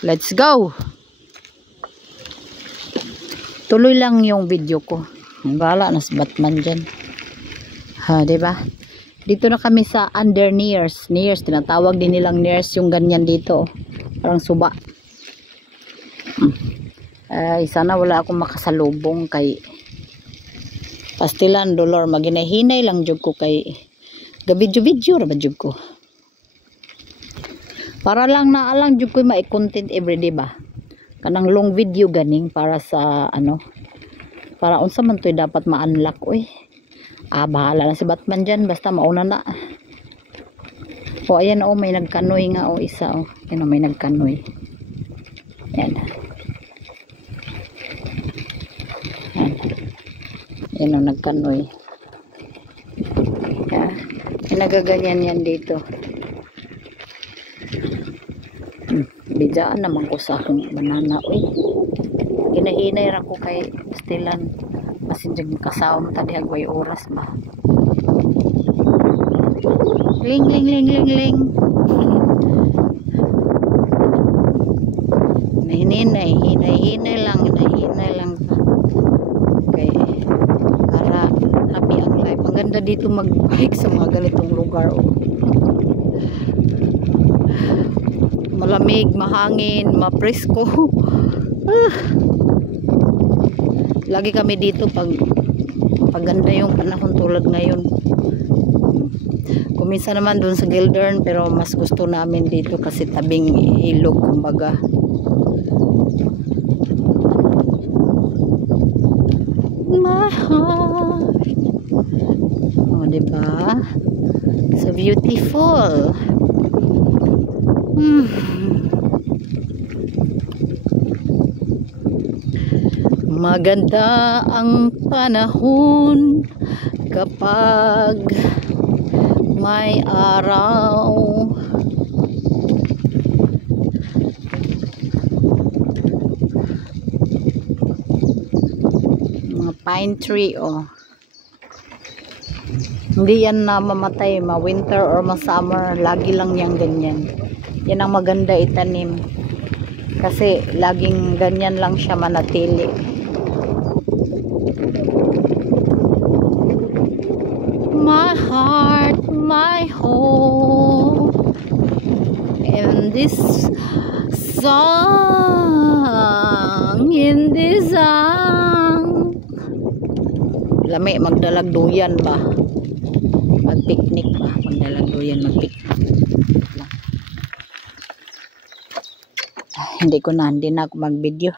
Let's go! Tuloy lang yung video ko. Wala na si Batman dyan. Ha, diba? Dito na kami sa under Nears. Nears, tinatawag din nilang Nears yung ganyan dito. Parang suba. Sana wala akong makasalubong kay pastilan dolor. Maginahinay lang jud ko kay gabidyo-bidyo ra ba jud ko. Para lang naalang jud ko mai-content everyday ba. Kanang long video ganing para sa ano. Para unsa man to'y dapat ma-unlock oy. Bahala na si Batman dyan. Basta mauna na. O, ayan o. May nagkanoy nga o isa o. Ayan o, may nagkanoy. Ayan. Ayan. Ayan o, nagkanoy. Ayan. Nagaganyan yan dito. Bidaan naman ko sa akong banana. Uy. Ginahinay ra ko kay pastilan. Kasi dyan kasawang tadi agway oras ba. Ling ling ling ling ling. Hinay lang okay. Para happy ang life. Ang ganda dito mag-bike sa mga ganitong lugar oh. Malamig, mahangin, mapresko. Lagi kami dito pag ganda yung panahon tulad ngayon. Kuminsan naman dun sa Gildern pero mas gusto namin dito kasi tabing ilog kumbaga. My heart. Oh, diba? So beautiful. Maganda ang panahon kapag may araw. Mga pine tree oh. Hindi yan na mamatay, ma-winter or ma-summer, lagi lang yang ganyan. Yan ang maganda itanim. Kasi laging ganyan lang siya manatili. My heart, my home. In this song, in this song. Lami, magdalag duyan ba? Mag-picnic ba? Magdalag duyan, mag-picnic. Hindi na ako mag-video.